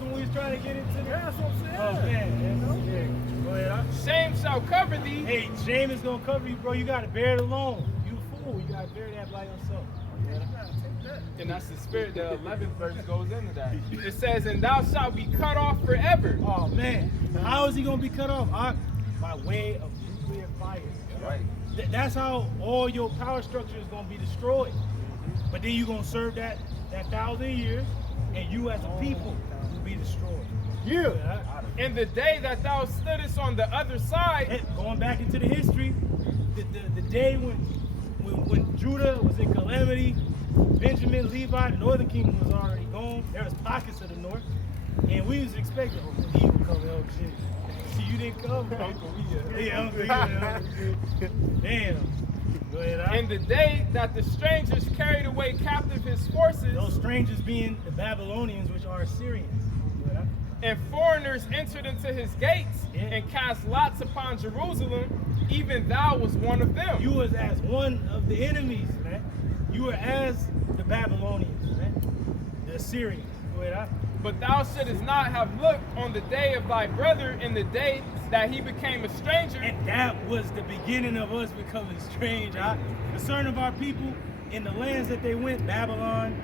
when we was trying to get into the... That's what I'm saying. Oh, man. Yeah. Go ahead. Shame shall cover thee. Hey, shame is going to cover you, bro. You got to bear it alone. You a fool. You got to bear that by yourself. And that's the spirit, the 11th verse goes into that. It says, and thou shalt be cut off forever. Oh, man. How is he going to be cut off? By way of nuclear fire. Right. That's how all your power structure is going to be destroyed. But then you're going to serve that 1,000 years, and you as a people will be destroyed. Yeah. In the day that thou stoodest on the other side. Going back into the history, the day when Judah was in calamity, Benjamin, Levi, the northern kingdom was already gone. There was pockets of the north. And we was expecting, oh, he would come, oh shit. See, you didn't come, Uncle Ian. Yeah, Uncle Ian. Damn. Go ahead, in the day that the strangers carried away captive his forces. Those strangers being the Babylonians, which are Assyrians. And foreigners entered into his gates and cast lots upon Jerusalem. Even thou was one of them. You was as one of the enemies, man. You were as the Babylonians, man. The Assyrians. Go ahead, But thou shouldest not have looked on the day of thy brother in the day that he became a stranger. And that was the beginning of us becoming strange. Concern of our people in the lands that they went, Babylon,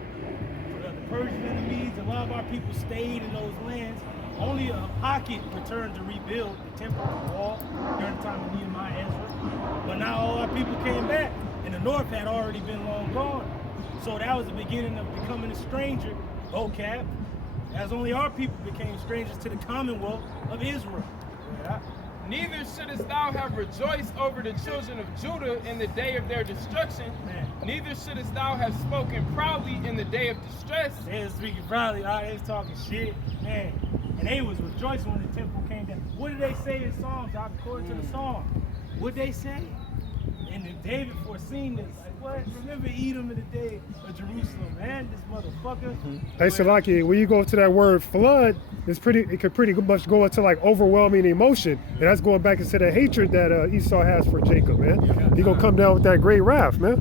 the Persians and the Medes, a lot of our people stayed in those lands. Only a pocket returned to rebuild the temple wall during the time of Nehemiah and Ezra. But now all our people came back, and the north had already been long gone. So that was the beginning of becoming a stranger, vocab, as only our people became strangers to the commonwealth of Israel. Yeah. Neither shouldest thou have rejoiced over the children of Judah in the day of their destruction. Man. Neither shouldest thou have spoken proudly in the day of distress. They was speaking proudly, they was talking shit, man. And they was rejoicing when the temple came down. What did they say in Psalms, according to the Psalm? What did they say? And then David foreseen this. Like, what? Remember Edom in the day of Jerusalem, man? This motherfucker. Hey, Salaki, when you go to that word flood, it could pretty much go into like overwhelming emotion. And that's going back into the hatred that Esau has for Jacob, man. He gonna come down with that great wrath, man.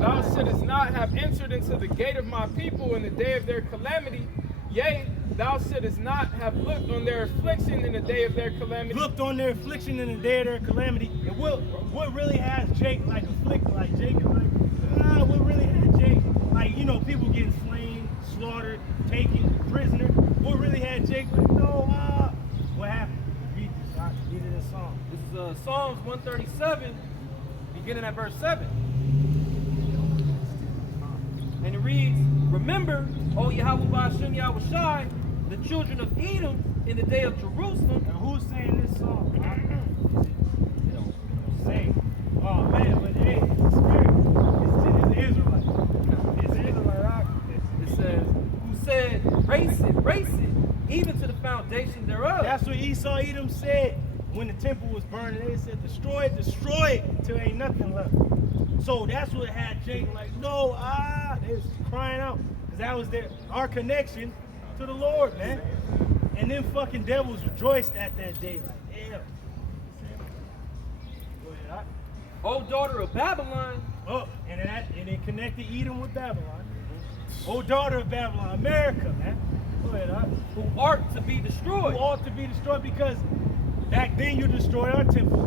Thou shouldest not have entered into the gate of my people in the day of their calamity. Yea, thou shouldest not have looked on their affliction in the day of their calamity. Looked on their affliction in the day of their calamity. And what really has Jake like afflicted, like Jacob, like, what really had Jake, like, you know, people getting slain, slaughtered, taken prisoner. What really had Jake like, no, what happened? Read it in Psalms. This is Psalms 137, beginning at verse 7. And it reads, remember, O Yahweh Ba'ashem Yahushai, the children of Edom in the day of Jerusalem. And who's saying this song? Say, oh man, but hey, it's the spirit. It's Israelite. It's Israelite. It says, who said, race it, even to the foundation thereof. That's what Esau Edom said when the temple was burning. They said, destroy it, till ain't nothing left. So that's what had Jake like, no, they was crying out. Because that was our connection to the Lord, man. And then fucking devils rejoiced at that day. Like, damn. Go ahead, O daughter of Babylon. Oh, and it connected Edom with Babylon. Oh, daughter of Babylon, America, man. Go ahead, who art to be destroyed. Who ought to be destroyed, because back then you destroyed our temple.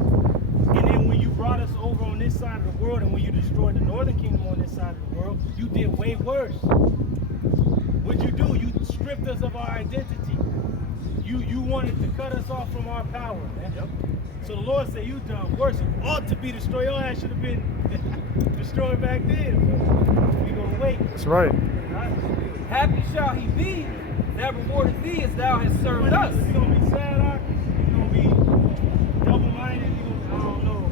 And then when you brought us over on this side of the world, and when you destroyed the northern kingdom on this side of the world, you did way worse. What'd you do? You stripped us of our identity. You wanted to cut us off from our power, man. Yep. So the Lord said, you done worse. You ought to be destroyed. Your ass should have been destroyed back then. We gonna wait. That's right. Happy shall he be that rewarded thee as thou hast served us. You gonna be sad, you gonna be double-minded, I don't know.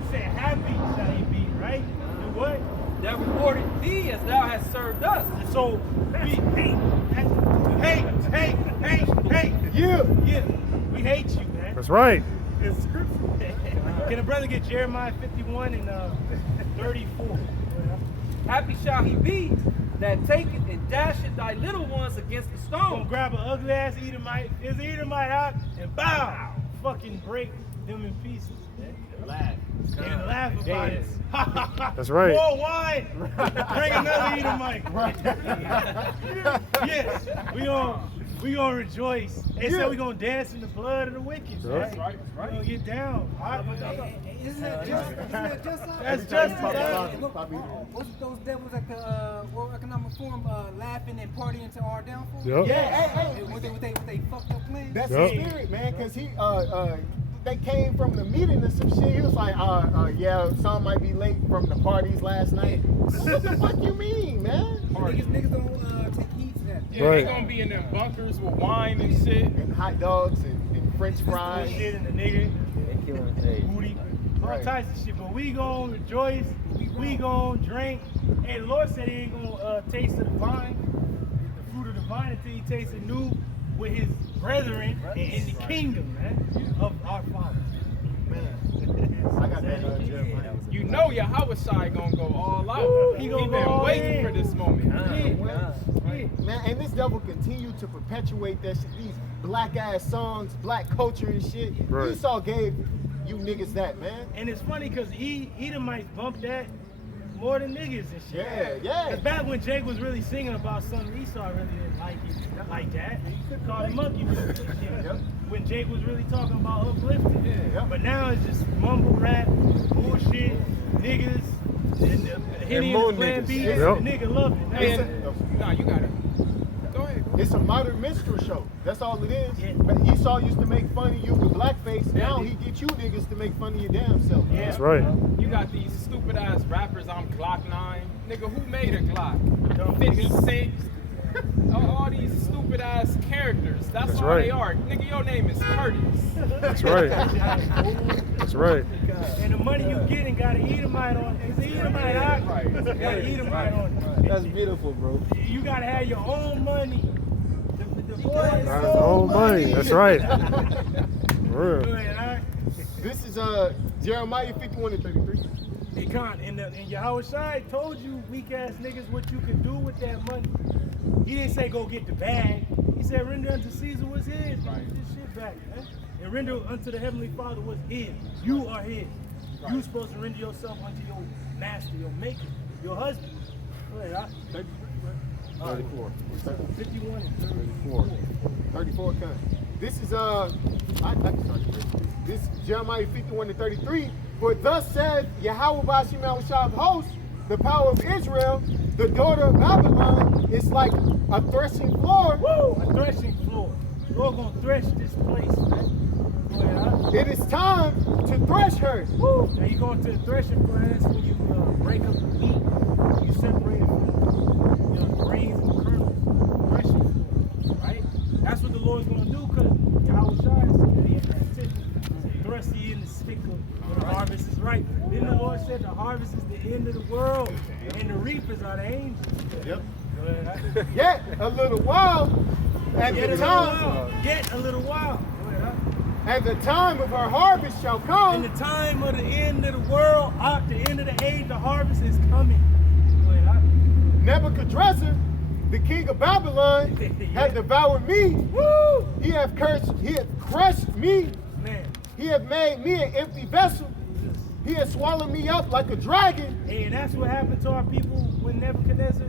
You said happy shall he be, right? And what? That rewarded thee as thou hast served us. And so, hey, yeah, we hate you, man. That's right. It's scripture. Can a brother get Jeremiah 51 and 34? Happy shall he be that taketh and dasheth thy little ones against the stone. Gonna grab an ugly ass Edomite, his Edomite out, and bow, fucking break them in pieces. Laugh. And laugh about it. That's right. More wine. Bring another Edomite. Right. Yes. we gonna rejoice. They said we gonna dance in the blood of the wicked. Yeah. Right? That's right. We gonna get down. Isn't that just? That's justice. What's those devils at the World Economic Forum laughing and partying to our downfall? Yep. Hey, What they fucked up plans? that's Yep. the spirit, man, because they came from the meeting and some shit. He was like, yeah, some might be late from the parties last night. What the fuck you mean, man? Niggas don't take heed to that. Yeah, Right. they gonna be in them bunkers with wine and shit. And hot dogs and French fries. Shit in the nigga, Hey, booty, all Right. types of shit. But we gonna rejoice. We gonna drink. Hey, the Lord said He ain't gonna taste of the vine, the fruit of the vine, until He tastes it new with His brethren in the kingdom, man, of our Father. Man, I got that Jeremiah. You know Yahushua gonna go all out. Woo, He he gonna been go all waiting in. for this moment. Man, and this devil continue to perpetuate that shit, these black ass songs, black culture and shit. Right. Esau gave you niggas that, man. And it's funny because Edomites bump that more than niggas and shit. Yeah, yeah. Cause back when Jake was really singing about something, Esau really didn't like it like that. He could call it monkey business. Yep. When Jake was really talking about uplifting. Yep. But now it's just mumble rap, bullshit, niggas, and Henny more and the Plan niggas. B. Yep. The nigga love it. Hey, Man. nah, you got it. Go ahead. It's a modern minstrel show. That's all it is. Yeah. But Esau used to make fun of you with blackface. Now he get you niggas to make fun of your damn self. Yeah. That's right. You got these stupid ass rappers on Glock 9. Nigga, who made a Glock? 50 Cent. All these stupid ass characters. That's all right. they are. Nigga, your name is Curtis. That's right. That's right. And the money you getting got an Edomite on it. It's an Edomite, huh? Right. Got an Edomite on it. that's beautiful, bro. You gotta have your own money. The boy is That's so the whole money. That's right. For Good, real. huh? This is Jeremiah 51 and 33. Hey, Con, and Yahushua told you weak ass niggas what you can do with that money. He didn't say go get the bag. He said render unto Caesar what's his. Right. Get this shit back, man. And render unto the Heavenly Father what's his. You are his. You supposed to render yourself unto your master, your maker, your husband. Go ahead, huh? 34. 51 and 34. 34 cut. This is this is Jeremiah 51 and 33. For thus said Yahweh Bashim al host, the power of Israel, the daughter of Babylon, is like a threshing floor. Woo! A threshing floor. You're gonna thresh this place, man. Go ahead, huh? It is time to thresh her. Woo! Now you go into the threshing floor. That's when you break up the wheat. You separate it from the grains and kernels. Threshing floor, right? That's what the Lord's gonna do because Yahushua said he had that tip. Thrust ye in the sickle when the harvest is ripe. Then the Lord said the harvest is the end of the world and the reapers are the angels. Yep. Go ahead, huh? Yet a little while, and Get a the little time while. Get a little while. Go ahead, huh? and the time of her harvest shall In come. the time of the end of the world, at the end of the age, the harvest is coming. Go ahead, huh? Nebuchadnezzar, the king of Babylon, had devoured me. Woo! He hath crushed me. Man, He hath made me an empty vessel. He has swallowed me up like a dragon. hey, and that's what happened to our people when Nebuchadnezzar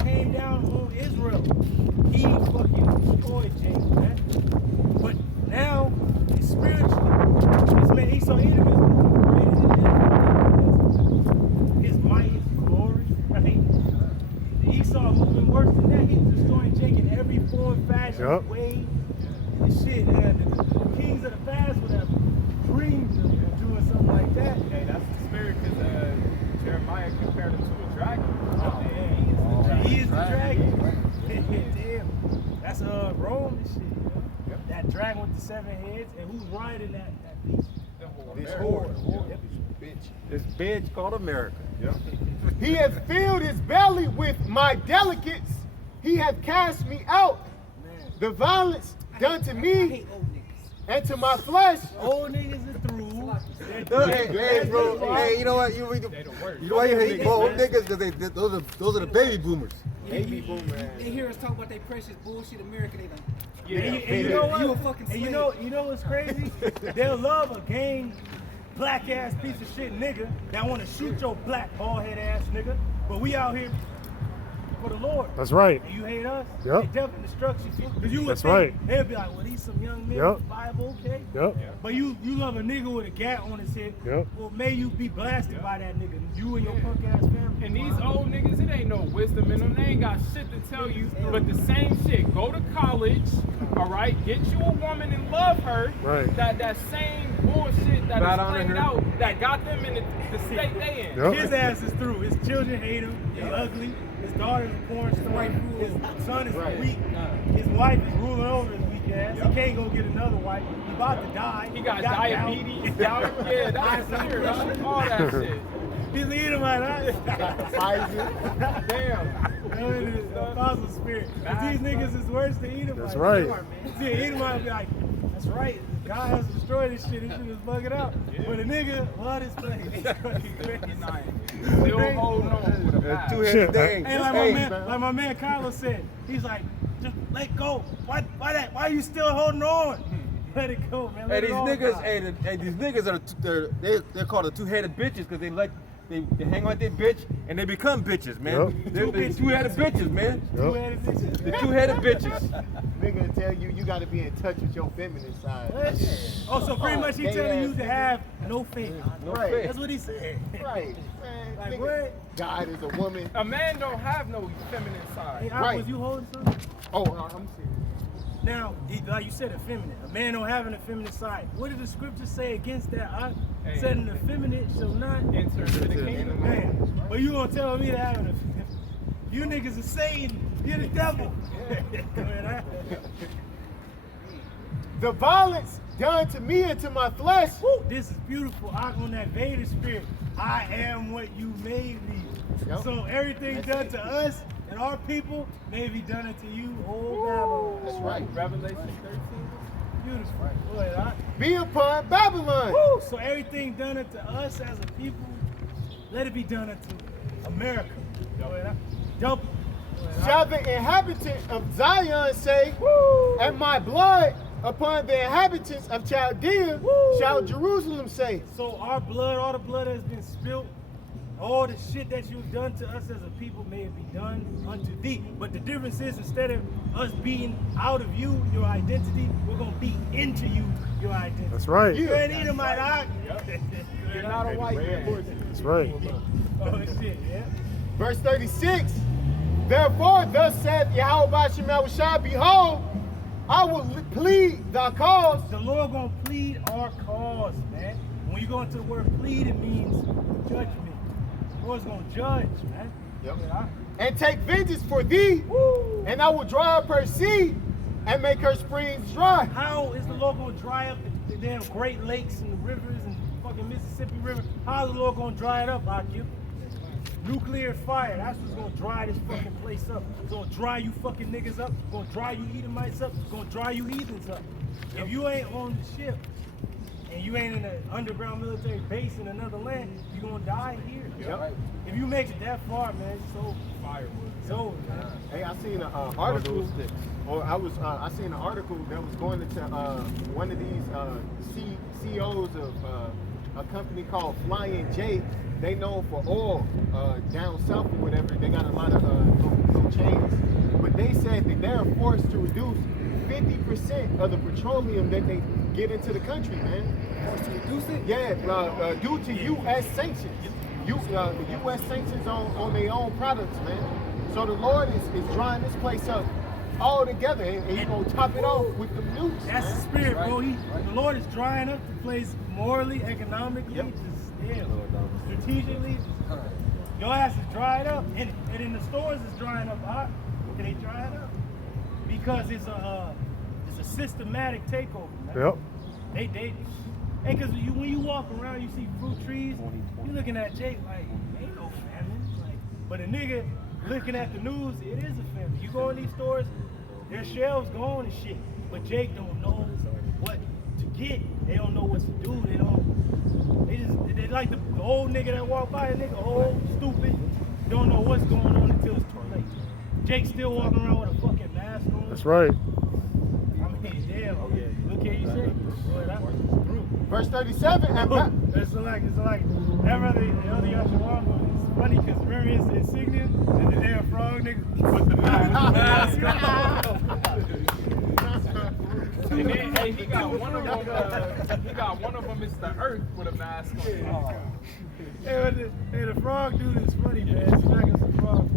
came down on Israel. He fucking destroyed James, man. But now, spiritually, this man Esau Edom is greater than Nebuchadnezzar. His might, his glory, right? Esau moving worse than that. He's destroying Jake in every form, fashion, Yup. way. And shit, the kings of the past would have dreamed of doing something like that. Hey, that's the spirit because Jeremiah compared him to a dragon. Oh, yeah, he is the dragon. Damn. That's Rome and shit, you know? That dragon with the 7 heads, and who's riding that beast? This whore. Yep. This bitch called America. He hath filled his belly with my delicates. He hath cast me out. Man. The violence done to I me hate old niggas. and to my flesh. Old niggas are through. Hey, bro. Hey, you know what? You know why you hate old niggas? Because those are the baby boomers. Baby boomer. They hear us talk about their precious bullshit America. They done. And you know what? You a fucking and you slave. know what's crazy? They'll love a gang, black ass piece of shit nigga that want to shoot your black bald head ass nigga. But we out here for the Lord. That's right. And you hate us, Yep. they definitely destruction. Because you would That's think, right. they'd be like, well, these some young men Yep. with the Bible, okay? Yep. But you love a nigga with a gat on his head. Yep. Well, may you be blasted by that nigga. You and your punk ass family. And these old niggas, it ain't no wisdom in them. They ain't got shit to tell you, but the same shit. Go to college, all right? Get you a woman and love her. Right. That same bullshit that Bad is on played her. out, that got them in the state they in. Yep. His ass is through. His children hate him. He's ugly. His daughter's a porn star. His son is Right. weak. His wife is ruling over his weak ass. He can't go get another wife. He's about to die. He got gout. diabetes, gout. Yeah, that's clear, dog. All that shit. He's eating my life. Pfizer. Damn. The apostle spirit. 'Cause these niggas is worse than Edom. That's right. See, Edom might be like, that's right. God has destroyed this shit. This shit is bugging out. But a nigga love this place. He's fucking crazy. Still holding on with a That mask. two-headed thing. Hey, like my man Carlos said, he's like, just let go. Why are you still holding on? Let it go, man. Hey, Let these it all niggas, die. these niggas they're called the two-headed bitches because they hang on their bitch and they become bitches, man. Yep. They're the two-headed bitches, man. Two-headed bitches. The two-headed bitches. Nigga tell you got to be in touch with your feminine side. Oh, so pretty much he gay telling ass you to nigga. have no faith. Right. faith. That's what he said. Right. Man, Like nigga, what? God is a woman. A man don't have no feminine Hey, side. Ak, Right. was you holding something? Oh, I'm serious. Now, like you said, effeminate. A man don't have an effeminate side. What did the scripture say against that? I Hey. said an effeminate shall not Enter into the kingdom. man. But you gonna tell me to have an effeminate? You niggas are Satan. You're the devil. Man, The violence done to me and to my flesh. Woo, this is beautiful. I on that Vader spirit. I am what you made me. Yep. So everything done to us and our people may be done unto you, oh Babylon. That's right. Revelation 13. Beautiful. Boy, Be upon Babylon. Woo! So everything done unto us as a people, let it be done unto America. Double. Shall the inhabitant of Zion say, and my blood upon the inhabitants of Chaldea Woo! shall Jerusalem say. So our blood, all the blood has been spilled. All the shit that you've done to us as a people may it be done unto thee. But the difference is instead of us being out of you, your identity, we're going to be into you, your identity. That's right. You ain't Edomite, Ak. You're not a white man. That's right. Oh, shit, yeah. Verse 36. Therefore, thus saith Yahweh Shemel, behold, I will plead thy cause. The Lord going to plead our cause, man. When you go into the word plead, it means judgment. The Lord's going to judge, man. Yep. Yeah. And take vengeance for thee, Woo! and I will dry up her sea and make her springs dry. How is the Lord going to dry up the damn Great Lakes and the rivers and fucking Mississippi River? How is the Lord going to dry it up, Akil? Nuclear fire, that's what's going to dry this fucking place up. It's going to dry you fucking niggas up. It's going to dry you Edomites up. It's going to dry you heathens up. If you ain't on the ship and you ain't in an underground military base in another land, you're going to die here. Yep. If you make it that far, man, it's over. Firewood. It's over, man. Hey, I seen an article, I seen an article that was going into one of these CEOs of a company called Flying J. They known for oil down south or whatever. They got a lot of some chains, but they said that they're forced to reduce 50% of the petroleum that they get into the country, man. Forced to reduce it? Yeah, due to U.S. sanctions. U.S. sanctions on their own products, man. So the Lord is drying this place up all together, and he's gonna top it off with the nukes. That's the spirit, bro. The Lord is drying up the place morally, economically, strategically. Your ass is dried up, and in the stores it's drying up. Can they dry it up? Because it's a systematic takeover, man. Yep. Hey, because when you walk around, you see fruit trees. You looking at Jake like, ain't no famine. Like, but a nigga looking at the news, it is a famine. You go in these stores, their shelves gone and shit. But Jake don't know what to get. They don't know what to do. They like the old nigga that walk by, a nigga old, stupid, don't know what's going on until it's too late. Jake's still walking around with a fucking mask on. That's right. I mean, damn. Look here, you say. Boy, that was through. Verse 37. It's like that brother, the other Yashawan, funny because remember his insignia and the damn frog nigga with the mask on. And then, hey, he got one of them. It's the Earth with a mask on. Hey, the frog dude is funny, man. Smacking some frog.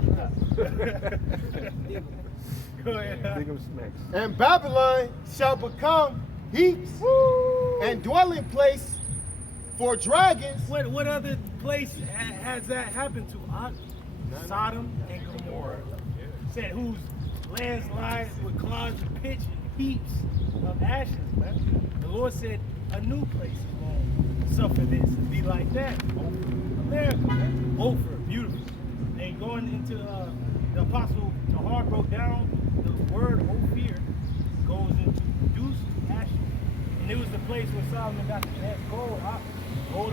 Go ahead. And Babylon shall become heaps and dwelling place for dragons. What other place has that happened to? Sodom and Gomorrah. Said whose landslides with clouds of pitch and heaps of ashes, man. The Lord said a new place is going to suffer this and be like that. America, man. Ophir, beautiful. And going into the apostle Tahar broke down the word Ophir goes into reduced ashes. And it was the place where Solomon got the best gold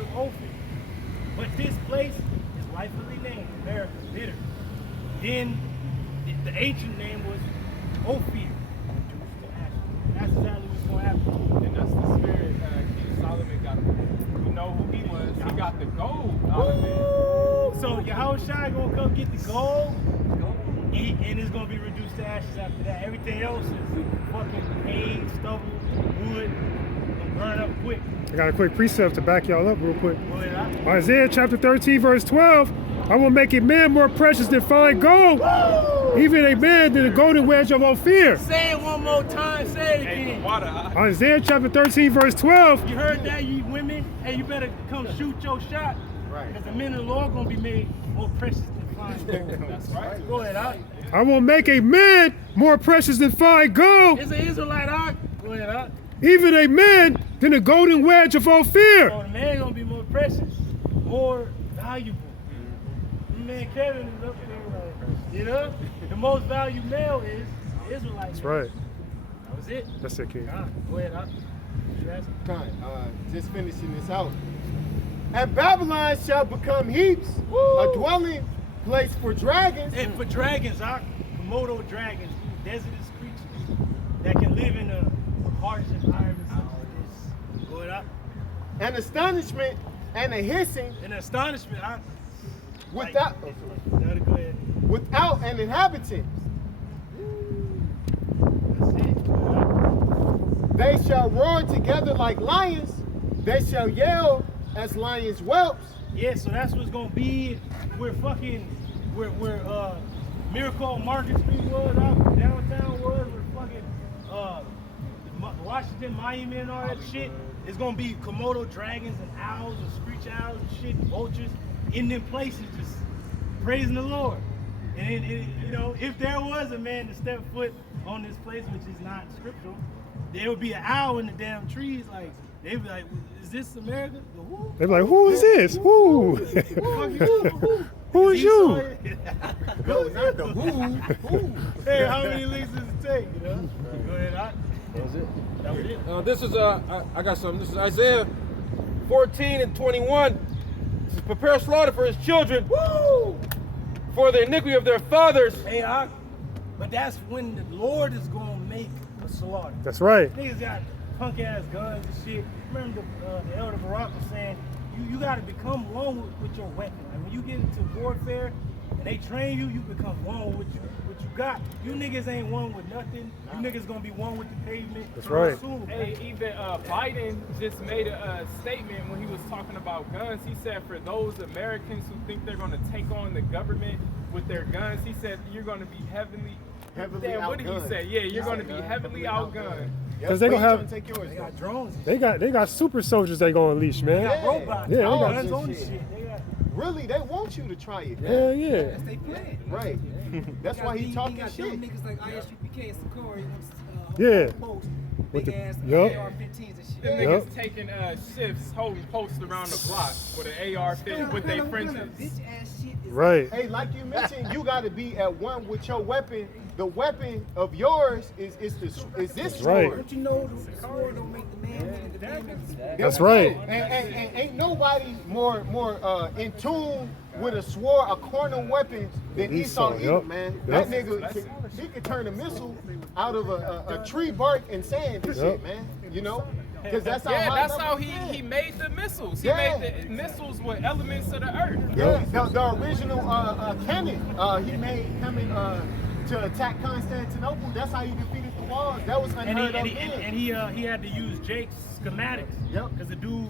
of Ophir. But this place is rightfully named America, bitter. Then the ancient name was Ophir, reduced to ashes. That's exactly what's going to happen. And that's the spirit King Solomon got. We know who he was. He got the gold out of it. So Yahushua gonna come get the gold, and it's gonna be reduced to ashes after that. Everything else is fucking hay, stubble, wood, and burn up quick. I got a quick precept to back y'all up real quick. Go ahead, Isaiah chapter 13, verse 12. I will make a man more precious than fine gold, even a man than the golden wedge of Ophir. Say it one more time. Say it again. Isaiah chapter 13, verse 12. You heard that, you women? Hey, you better come shoot your shot. Right. Because the men of the Lord gonna be made more precious than fine gold. That's right. Go ahead, I will make a man more precious than fine gold, It's an Israelite, Go ahead, even a man than the golden wedge of Ophir. So the man gonna be more precious, more valuable. Man, Kevin is up there like, you know, the most valued male is Israelite. That's right. That was it. That's it, King. Go ahead, Just finishing this out. And Babylon shall become heaps, a dwelling place for dragons. And for dragons, Komodo dragons, desertous creatures that can live in a harsh environment such as this. Go ahead, And astonishment and a hissing And astonishment, without, go ahead. without an inhabitant. That's it. They shall roar together like lions. They shall yell as lions' whelps. Yeah, so that's what's gonna be where Miracle on Market Street was, out downtown was, where fucking Washington Monument and all that shit. It's gonna be Komodo dragons and owls and screech owls and shit, and vultures in them places just praising the Lord. And you know, if there was a man to step foot on this place, which is not scriptural, there would be an owl in the damn trees. Like they'd be like, "Is this America?" Who? They're like, who is this? Who? Who is you? No, not the who. Hey, how many leagues does it take? You know? Go ahead. That was it. That was it. This is I got something. This is Isaiah 14 and 21. This is prepare slaughter for his children. Woo! For the iniquity of their fathers. Hey, but that's when the Lord is gonna make a slaughter. That's right. Niggas got punk ass guns and shit. Remember the elder Barack was saying, you gotta become one with your weapon. Like when you get into warfare and they train you, you become one with what you got. You niggas ain't one with nothing. You niggas gonna be one with the pavement. That's right. Soon. Hey, even Biden just made a statement when he was talking about guns. He said for those Americans who think they're going to take on the government with their guns, he said you're going to be heavily Damn, what did he say? Yeah, you're going to be heavily outgunned. Because they gonna have, take yours. They got drones. they got super soldiers they gonna unleash, man. They got robots. Yeah, they all got guns this on this shit. shit. They got Really, they want you to try it. Hell yeah. That's they plan. Right. That's why he talking got shit. dumb niggas like ISUPK and Sakura. Yeah. Post, With big the- ass yup. AR-15s and shit. Them Yep. niggas taking shifts, holding posts around the block with an AR-15 with their friends. Bitch ass shit is Right. Hey, like you mentioned, you got to be at one with your weapon. The weapon of yours is this Right. sword. Don't you know the sword don't make the man, make the man make the sword. That's right. And ain't nobody more in tune with a sword, a corner weapon than Esau either, Yup. man. Yup. That nigga, he could turn a missile out of a tree bark and sand and Yup. shit, man. You know? Because that's how Yeah, high that's level how it he is. made the missiles. He Yeah. made the missiles with elements of the earth. Yeah, the original cannon he made coming to attack Constantinople. That's how he defeated the walls. That was And unheard of he, then. and he had to use Jake's schematics. Yep. Because the dude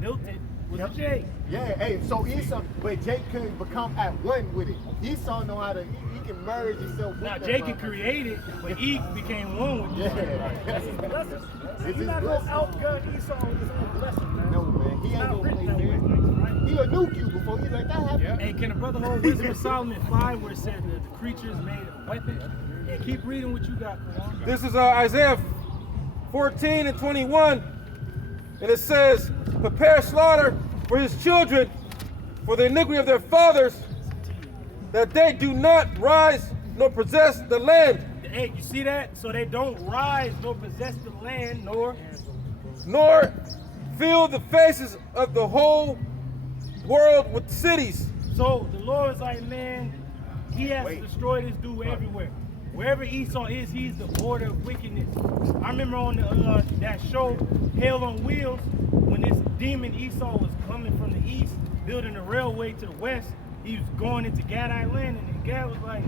built it with Yep. Jake. Yeah, hey, so Esau, but Jake couldn't become at one with it. Esau know how to, he can merge himself with Now that Jake could motherfucker. create it, but he became one with Yeah. it. That's his blessing. It's his You're not blessing. gonna outgun Esau with his own blessing, man. No, man, he ain't Not gonna written play that way. fair. He'll nuke you before he let that happen. Yeah. Hey, can a brother hold Wisdom of Solomon 5 where it said that the creatures made a weapon? And keep reading what you got, Quran. This is Isaiah 14 and 21. And it says, prepare slaughter for his children, for the iniquity of their fathers, that they do not rise nor possess the land, Hey, you see that? So they don't rise nor possess the land, nor nor fill the faces of the whole world with cities. So the Lord is like, man, he has to destroy this dude everywhere. Wherever Esau is, he's the border of wickedness. I remember on the, that show, Hell on Wheels, when this demon Esau was coming from the east, building a railway to the west, he was going into Gad Island, and Gad was like,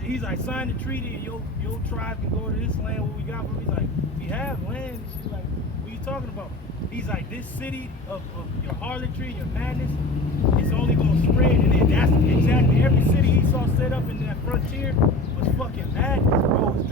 he's like, sign the treaty and your tribe can go to this land what we got from. He's like, we have land. And she's like, what are you talking about? He's like, this city of your harlotry, your madness, it's only gonna spread. And then that's exactly every city Esau set up in that frontier was fucking madness, bro. It was drug